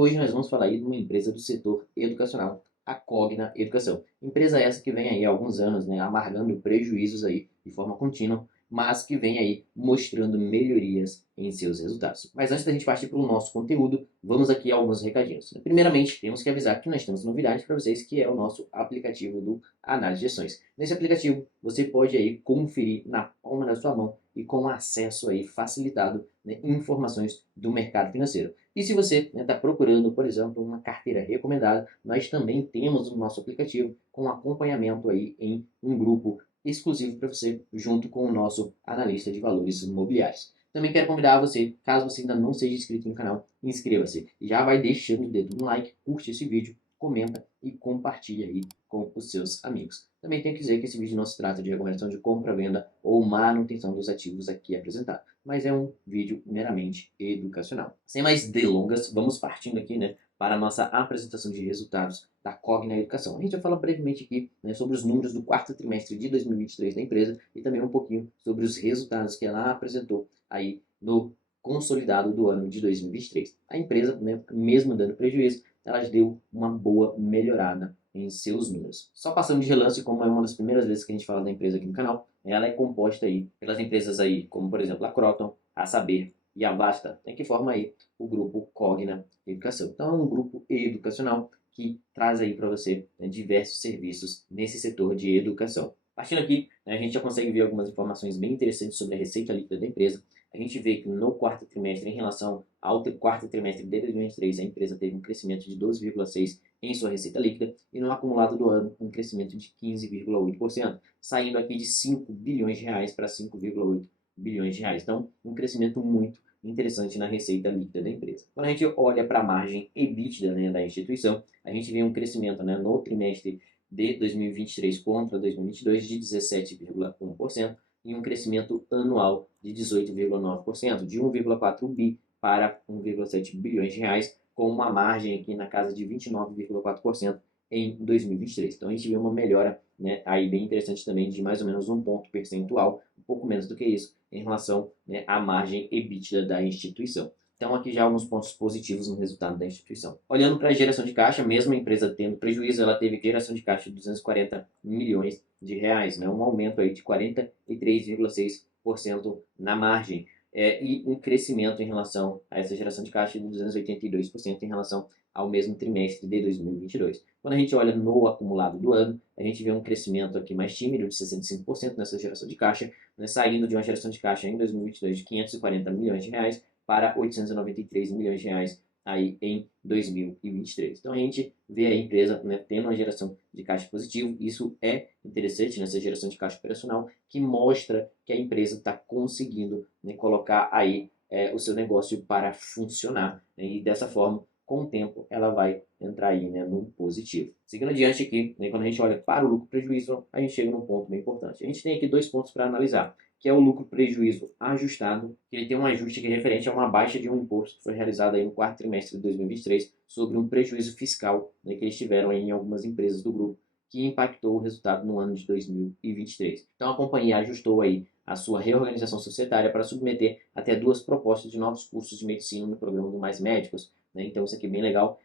hoje nós vamos falar aí de uma empresa do setor educacional, a Cogna Educação. Empresa essa que vem aí há alguns anos, né, amargando prejuízos aí de forma contínua, mas que vem aí mostrando melhorias em seus resultados. Mas antes da gente partir para o nosso conteúdo, vamos aqui a alguns recadinhos. Primeiramente, temos que avisar que nós temos novidades para vocês, que é o nosso aplicativo do Análise de Ações. Nesse aplicativo, você pode aí conferir na palma da sua mão e com acesso aí facilitado, né, informações do mercado financeiro. E se você está procurando, por exemplo, uma carteira recomendada, nós também temos o nosso aplicativo com acompanhamento aí em um grupo exclusivo para você, junto com o nosso analista de valores imobiliários. Também quero convidar você, caso você ainda não seja inscrito no canal, inscreva-se. Já vai deixando o dedo no like, curte esse vídeo, comenta e compartilha aí com os seus amigos. Também tenho que dizer que esse vídeo não se trata de recomendação de compra, venda ou manutenção dos ativos aqui apresentados, mas é um vídeo meramente educacional. Sem mais delongas, vamos partindo aqui, né, para a nossa apresentação de resultados da Cogna Educação. A gente vai falar brevemente aqui, né, sobre os números do quarto trimestre de 2023 da empresa e também um pouquinho sobre os resultados que ela apresentou aí no consolidado do ano de 2023. A empresa, né, mesmo dando prejuízo, ela deu uma boa melhorada em seus números. Só passando de relance, como é uma das primeiras vezes que a gente fala da empresa aqui no canal, ela é composta aí pelas empresas aí, como por exemplo a Croton, a Saber e a Vasta, que forma aí o grupo Cogna Educação. Então é um grupo educacional que traz aí para você, né, diversos serviços nesse setor de educação. Partindo aqui, né, a gente já consegue ver algumas informações bem interessantes sobre a receita líquida da empresa. A gente vê que no quarto trimestre, em relação ao quarto trimestre de 2023, a empresa teve um crescimento de 12,6% em sua receita líquida e no acumulado do ano um crescimento de 15,8%, saindo aqui de 5 bilhões de reais para 5,8 bilhões de reais. Então, um crescimento muito interessante na receita líquida da empresa. Quando a gente olha para a margem EBITDA, né, da instituição, a gente vê um crescimento, né, no trimestre de 2023 contra 2022 de 17,1% e um crescimento anual de 18,9%, de 1,4 bi para 1,7 bilhões de reais, com uma margem aqui na casa de 29,4% em 2023. Então a gente vê uma melhora, né, aí bem interessante também, de mais ou menos um ponto percentual, um pouco menos do que isso, em relação, né, à margem EBITDA da instituição. Então aqui já alguns pontos positivos no resultado da instituição. Olhando para a geração de caixa, mesmo a empresa tendo prejuízo, ela teve geração de caixa de 240 milhões de reais, né, um aumento aí de 43,6% na margem. E um crescimento em relação a essa geração de caixa de 282% em relação ao mesmo trimestre de 2022. Quando a gente olha no acumulado do ano, a gente vê um crescimento aqui mais tímido de 65% nessa geração de caixa, né, saindo de uma geração de caixa em 2022 de 540 milhões de reais para 893 milhões de reais aí em 2023. Então a gente vê a empresa, né, tendo uma geração de caixa positivo. Isso é interessante nessa geração de caixa operacional, que mostra que a empresa está conseguindo, né, colocar aí o seu negócio para funcionar, né, e dessa forma, com o tempo, ela vai entrar aí, né, no positivo. Seguindo adiante aqui, né, quando a gente olha para o lucro prejuízo, a gente chega num ponto bem importante. A gente tem aqui dois pontos para analisar, que é o lucro prejuízo ajustado, que ele tem um ajuste que é referente a uma baixa de um imposto que foi realizado aí no quarto trimestre de 2023 sobre um prejuízo fiscal, né, que eles tiveram aí em algumas empresas do grupo, que impactou o resultado no ano de 2023. Então a companhia ajustou aí a sua reorganização societária para submeter até 2 propostas de novos cursos de medicina no programa do Mais Médicos, né? Então isso aqui é bem legal,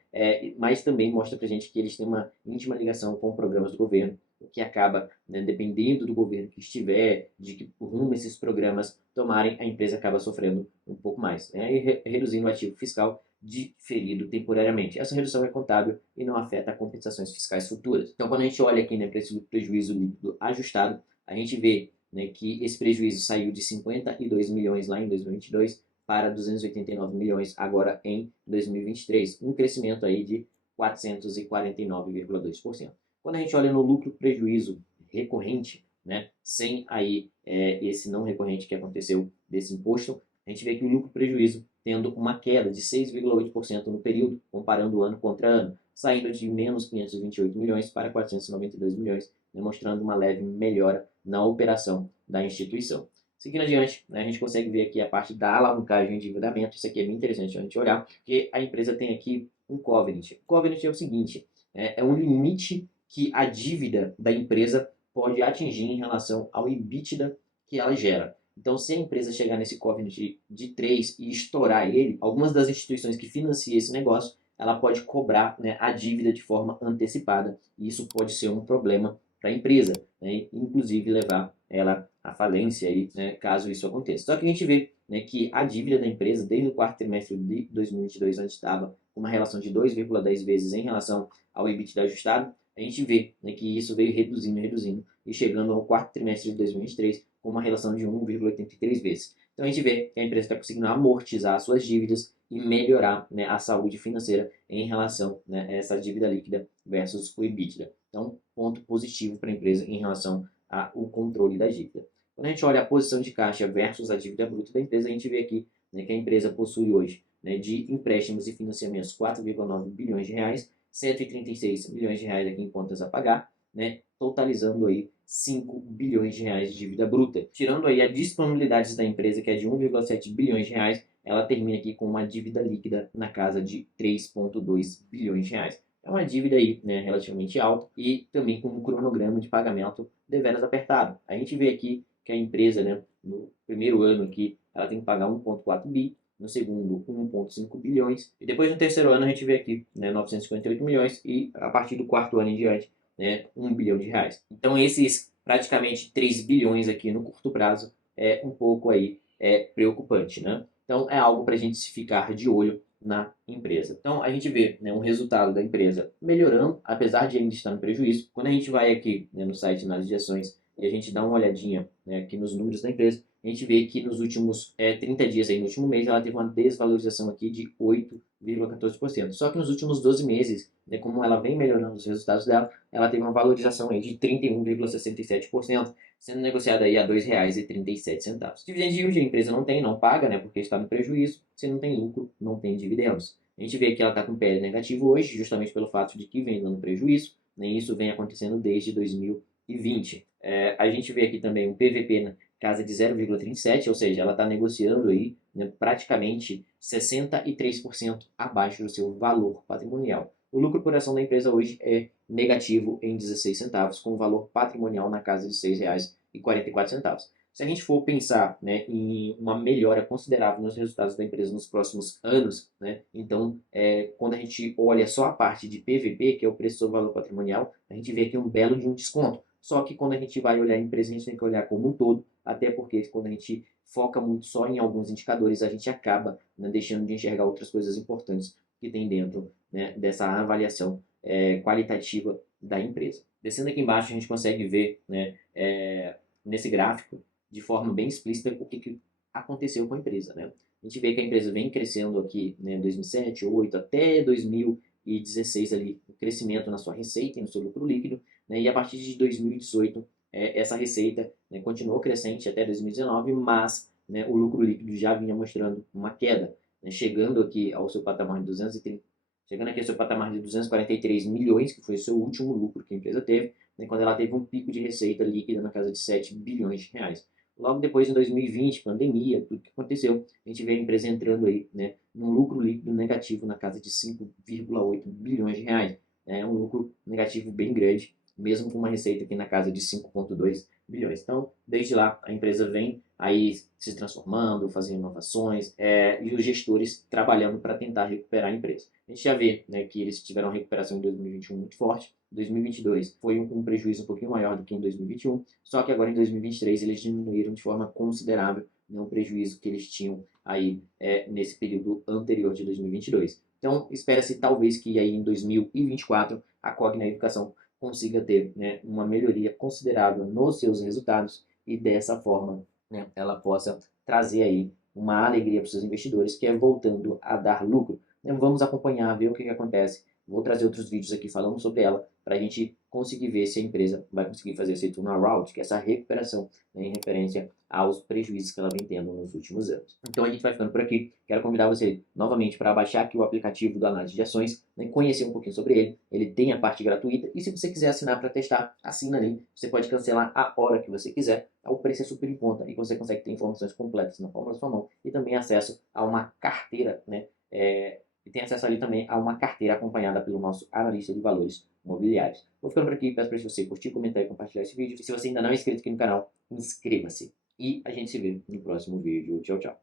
mas também mostra para a gente que eles têm uma íntima ligação com programas do governo, o que acaba, né, dependendo do governo que estiver, de que rumo esses programas tomarem, a empresa acaba sofrendo um pouco mais, né, e reduzindo o ativo fiscal diferido temporariamente. Essa redução é contábil e não afeta compensações fiscais futuras. Então, quando a gente olha aqui, né, para esse prejuízo líquido ajustado, a gente vê, né, que esse prejuízo saiu de 52 milhões lá em 2022 para 289 milhões agora em 2023, um crescimento aí de 449,2%. Quando a gente olha no lucro prejuízo recorrente, né, sem aí esse não recorrente que aconteceu desse imposto, a gente vê que o lucro prejuízo tendo uma queda de 6,8% no período, comparando ano contra ano, saindo de menos 528 milhões para 492 milhões, demonstrando uma leve melhora na operação da instituição. Seguindo adiante, né, a gente consegue ver aqui a parte da alavancagem e endividamento. Isso aqui é bem interessante a gente olhar, porque a empresa tem aqui um covenant. O covenant é o seguinte, é um limite que a dívida da empresa pode atingir em relação ao EBITDA que ela gera. Então, se a empresa chegar nesse covenant de 3 e estourar ele, algumas das instituições que financiam esse negócio, ela pode cobrar, né, a dívida de forma antecipada, e isso pode ser um problema para a empresa, né, inclusive levar ela à falência aí, né, caso isso aconteça. Só que a gente vê, né, que a dívida da empresa, desde o quarto trimestre de 2022, onde estava uma relação de 2,10 vezes em relação ao EBITDA ajustado, a gente vê, né, que isso veio reduzindo e chegando ao quarto trimestre de 2023 com uma relação de 1,83 vezes. Então a gente vê que a empresa está conseguindo amortizar suas dívidas e melhorar, né, a saúde financeira em relação, né, a essa dívida líquida versus o EBITDA. Então, ponto positivo para a empresa em relação ao controle da dívida. Quando a gente olha a posição de caixa versus a dívida bruta da empresa, a gente vê aqui, né, que a empresa possui hoje, né, de empréstimos e financiamentos 4,9 bilhões de reais, 136 milhões de reais aqui em contas a pagar, né, totalizando aí 5 bilhões de reais de dívida bruta. Tirando aí a disponibilidade da empresa, que é de 1,7 bilhões de reais, ela termina aqui com uma dívida líquida na casa de 3,2 bilhões de reais. É uma dívida aí, né, relativamente alta e também com um cronograma de pagamento deveras apertado. A gente vê aqui que a empresa, né, no primeiro ano aqui, ela tem que pagar 1,4 bi, no segundo 1,5 bilhões, e depois no terceiro ano a gente vê aqui, né, 958 milhões, e a partir do quarto ano em diante, né, 1 bilhão de reais. Então esses praticamente 3 bilhões aqui no curto prazo é um pouco aí preocupante, né? Então é algo para a gente ficar de olho na empresa. Então a gente vê, né, um resultado da empresa melhorando, apesar de ainda estar no prejuízo. Quando a gente vai aqui, né, no site Análise de Ações e a gente dá uma olhadinha, né, aqui nos números da empresa, a gente vê que nos últimos 30 dias, aí, no último mês, ela teve uma desvalorização aqui de 8,14%. Só que nos últimos 12 meses, né, como ela vem melhorando os resultados dela, ela teve uma valorização aí de 31,67%, sendo negociada aí a R$ 2,37. Dividend yield a empresa não tem, não paga, né, porque está no prejuízo. Se não tem lucro, não tem dividendos. A gente vê que ela está com PL negativo hoje, justamente pelo fato de que vem dando prejuízo, né, e isso vem acontecendo desde 2020. A gente vê aqui também um PVP na casa de 0,37, ou seja, ela está negociando aí, né, praticamente 63% abaixo do seu valor patrimonial. O lucro por ação da empresa hoje é negativo em 16 centavos, com o valor patrimonial na casa de R$ 6,44. Se a gente for pensar, né, em uma melhora considerável nos resultados da empresa nos próximos anos, né, então, quando a gente olha só a parte de PVP, que é o preço sobre valor patrimonial, a gente vê aqui um belo de um desconto. Só que quando a gente vai olhar a empresa, a gente tem que olhar como um todo, até porque quando a gente foca muito só em alguns indicadores, a gente acaba, né, deixando de enxergar outras coisas importantes que tem dentro, né, dessa avaliação qualitativa da empresa. Descendo aqui embaixo, a gente consegue ver, né, nesse gráfico, de forma bem explícita, o que aconteceu com a empresa. Né? A gente vê que a empresa vem crescendo aqui, né, 2007, 2008 até 2016, ali, o crescimento na sua receita e no seu lucro líquido, né, e a partir de 2018, essa receita, né, continuou crescente até 2019, mas, né, o lucro líquido já vinha mostrando uma queda, né, chegando aqui ao seu patamar de 230, chegando aqui ao seu patamar de 243 milhões, que foi o seu último lucro que a empresa teve, né, quando ela teve um pico de receita líquida na casa de 7 bilhões de reais. Logo depois, em 2020, pandemia, tudo que aconteceu, a gente vê a empresa entrando aí, né, num lucro líquido negativo na casa de 5,8 bilhões de reais. É um lucro negativo bem grande, mesmo com uma receita aqui na casa de 5,2 bilhões. Então, desde lá, a empresa vem aí se transformando, fazendo inovações, e os gestores trabalhando para tentar recuperar a empresa. A gente já vê, né, que eles tiveram uma recuperação em 2021 muito forte. 2022 foi um prejuízo um pouquinho maior do que em 2021, só que agora em 2023 eles diminuíram de forma considerável, né, o prejuízo que eles tinham aí nesse período anterior de 2022. Então, espera-se talvez que aí em 2024 a Cogna Educação consiga ter, né, uma melhoria considerável nos seus resultados e dessa forma, né, ela possa trazer aí uma alegria para os seus investidores, que é voltando a dar lucro. Então, vamos acompanhar, ver o que acontece. Vou trazer outros vídeos aqui falando sobre ela, para a gente conseguir ver se a empresa vai conseguir fazer esse turnaround, que é essa recuperação, né, em referência aos prejuízos que ela vem tendo nos últimos anos. Então a gente vai ficando por aqui. Quero convidar você novamente para baixar aqui o aplicativo da Análise de Ações, né, conhecer um pouquinho sobre ele. Ele tem a parte gratuita e se você quiser assinar para testar, assina ali. Você pode cancelar a hora que você quiser. O preço é super em conta e você consegue ter informações completas na palma da sua mão e também acesso a uma carteira, né? E tem acesso ali também a uma carteira acompanhada pelo nosso analista de valores imobiliários. Vou ficando por aqui, peço para você curtir, comentar e compartilhar esse vídeo. E se você ainda não é inscrito aqui no canal, inscreva-se. E a gente se vê no próximo vídeo. Tchau, tchau.